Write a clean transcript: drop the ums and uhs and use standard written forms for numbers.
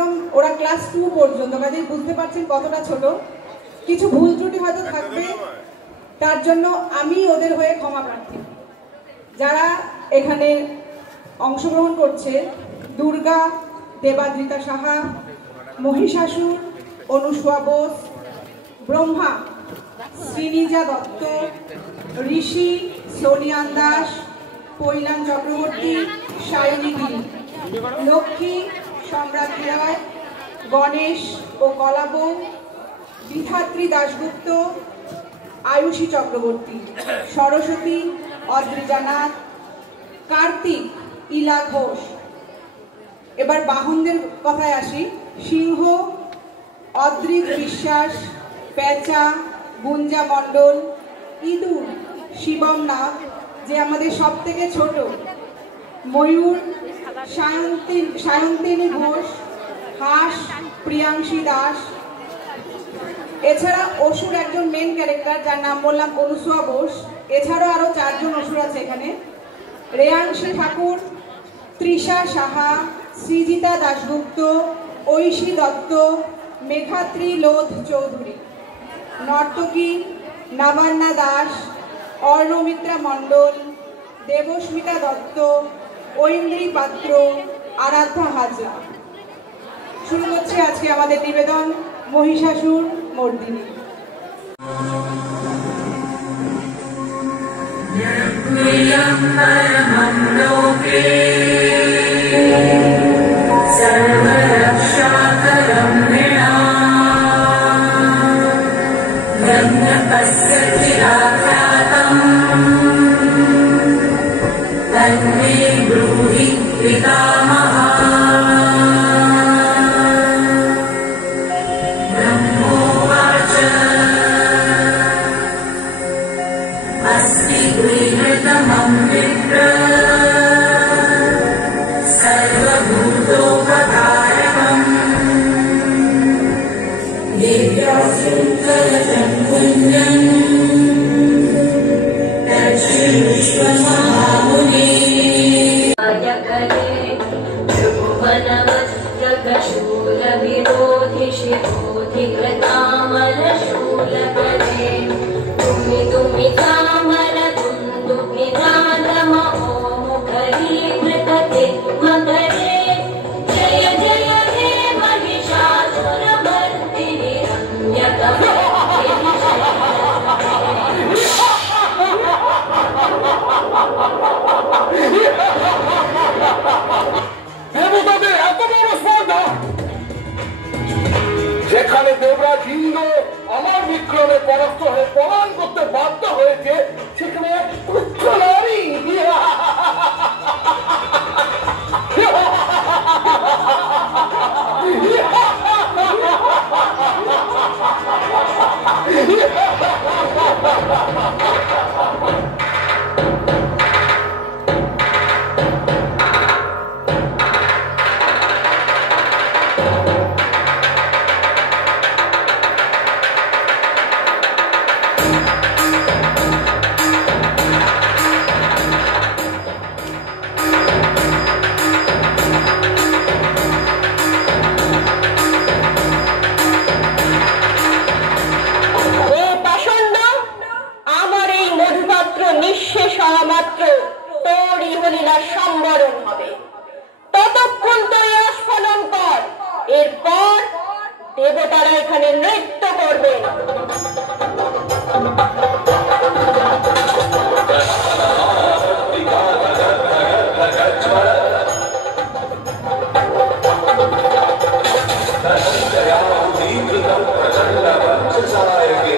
একদম ওরা ক্লাস 2 পর্যন্ত, কাজেই বুঝতে পারছেন কতটা ছোট। কিছু ভুল ত্রুটি হয়তো থাকবে, তার জন্য আমি ওদের হয়ে ক্ষমা প্রার্থী। যারা এখানে অংশগ্রহণ করছে, দুর্গা দেবাদ্রিতা সাহা, মহিষাসুর অনুসুয়া বোস, ব্রহ্মা শ্রীনিজা দত্ত, ঋষি সোনিয়ান দাস, পৈলান চক্রবর্তী, সায়নী গিরি, লক্ষ্মী সম্রাট রায়, গণেশ ও কলাবৌ, বিধাত্রী দাশগুপ্ত, আয়ুষী চক্রবর্তী, সরস্বতী অদ্রিজা নাথ, কার্তিক ইলা ঘোষ। এবার বাহনদের কথায় আসি। সিংহ অদ্রিজ বিশ্বাস, পেঁচা গুঞ্জা মণ্ডল, ইঁদুর শিবম নাথ, যে আমাদের সব থেকে ছোট, ময়ূর সায়ন্তিনী ঘোষ, হাঁস প্রিয়াংশী দাস। এছাড়া অসুর একজন মেন ক্যারেক্টার, যার নাম বললাম অনুসুয়া বোস। এছাড়াও আরো 4 জন অসুর আছে এখানে। রেয়াংশী ঠাকুর, তৃষা সাহা, সৃজিতা দাশগুপ্ত, ঐশী দত্ত, মেঘাত্রী লোধ চৌধুরী। নর্তকী নবান্না দাস, অর্ণমিত্রা মণ্ডল, দেবস্মিতা দত্ত, ঐন্দ্রী পাত্র, আরাধ্যা হাজরা। শুরু হচ্ছে আজকে আমাদের নিবেদন মহিষাসুর মর্দিনী। যেখানে দেবরাজ ইন্দ্র আমার বিক্রমে পরাস্ত হয়ে পলায়ন করতে বাধ্য হয়েছে, সেখানে পুত্র নারী নিঃশেষ হওয়া মাত্র তোর ইহলীলা সম্বরণ হবে। ততক্ষণ তোর আস্ফলন কর, এরপর দেবতারা এখানে নৃত্য করবেন। प्रचंड प्रचंड